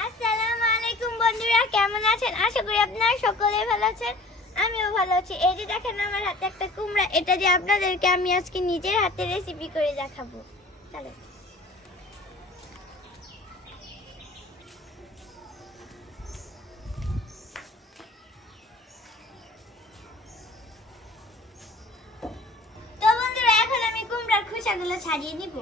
আসসালামু আলাইকুম বন্ধুরা, কেমন আছেন? আশা করি আপনারা সকলেই ভালো আছেন। আমিও ভালো আছি। এই যে দেখেন আমার হাতে একটা কুমড়া, এটা দিয়ে আপনাদেরকে আমি আজকে নিজের হাতে রেসিপি করে দেখাবো। চলো। তো বন্ধুরা, এখন আমি কুমড়ার খোসাগুলো ছাড়িয়ে নিব।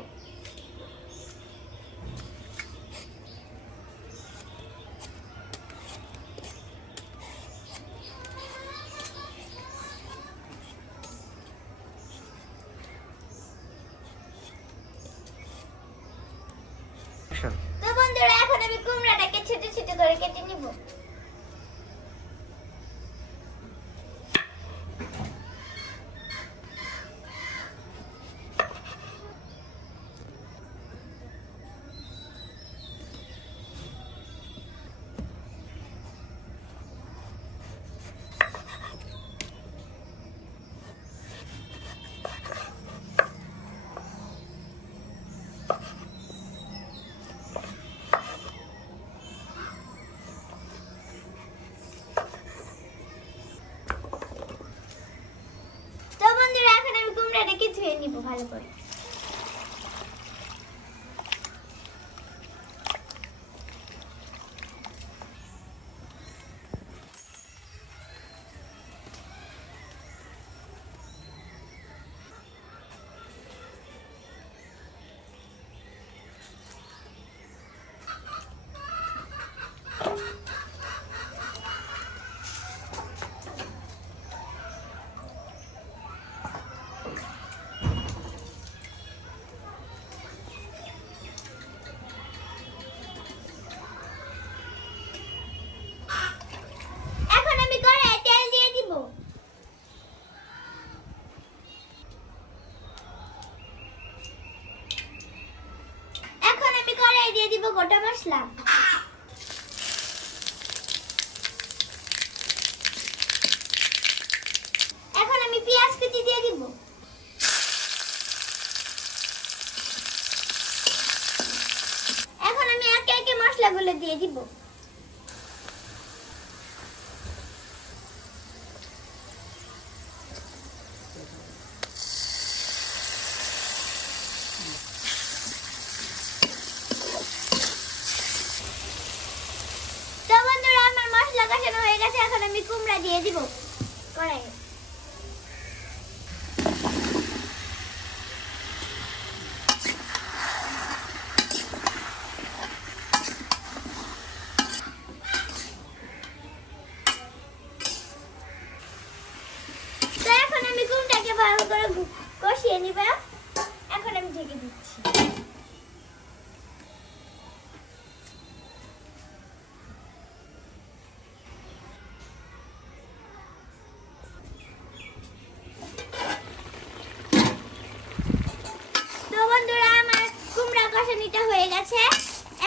তো বন্ধুরা, এখন আমি কুমড়াটাকে ছোট ছোট করে কেটে নিব। কুমড়াটাকে ধুয়ে নিব ভালো করে। দিয়ে দিব গোটা মশলা। এখন আমি পেঁয়াজ কুচি দিয়ে দিব। এখন আমি একে একে মশলাগুলো দিয়ে দিব। কষানো হয়ে গেছে, এখন আমি কুমড়া দিয়ে দিব কড়াইয়ে। তো এখন আমি কুমড়াকে ভালো করে কষিয়ে নিব। এখন আমি ঢেকে দিচ্ছি। কষানিটা হয়ে গেছে,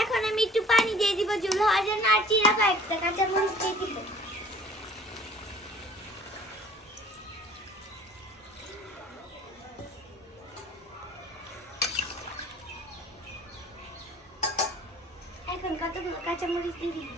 এখন আমি একটু পানি দিয়ে দিব ঝোল হওয়ার জন্য, আর চিরা কয়েকটা কাঁচা মরিচ দিয়ে দিব। এখন কতগুলো কাঁচা মরিচ দিয়ে দিব।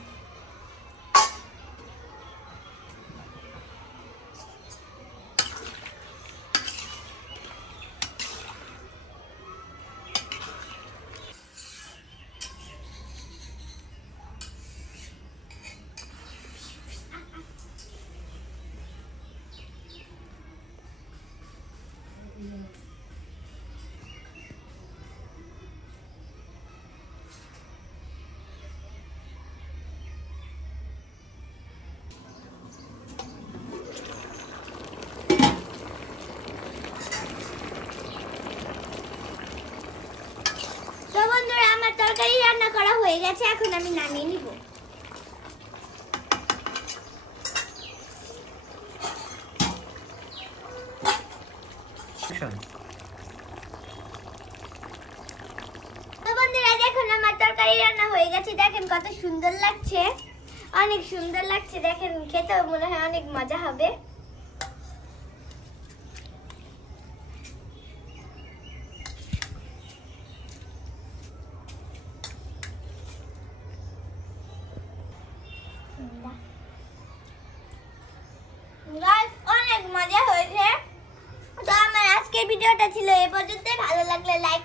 তরকারি রান্না করা হয়ে গেছে, এখন আমি নামিয়ে নিব। তো বন্ধুরা দেখুন আমার তরকারি রান্না হয়ে গেছে, দেখেন কত সুন্দর লাগছে, অনেক সুন্দর লাগছে, দেখেন খেতেও মনে হয় অনেক মজা হবে। আজকের ভিডিওটা ছিল এ পর্যন্তই। ভালো লাগলে লাইক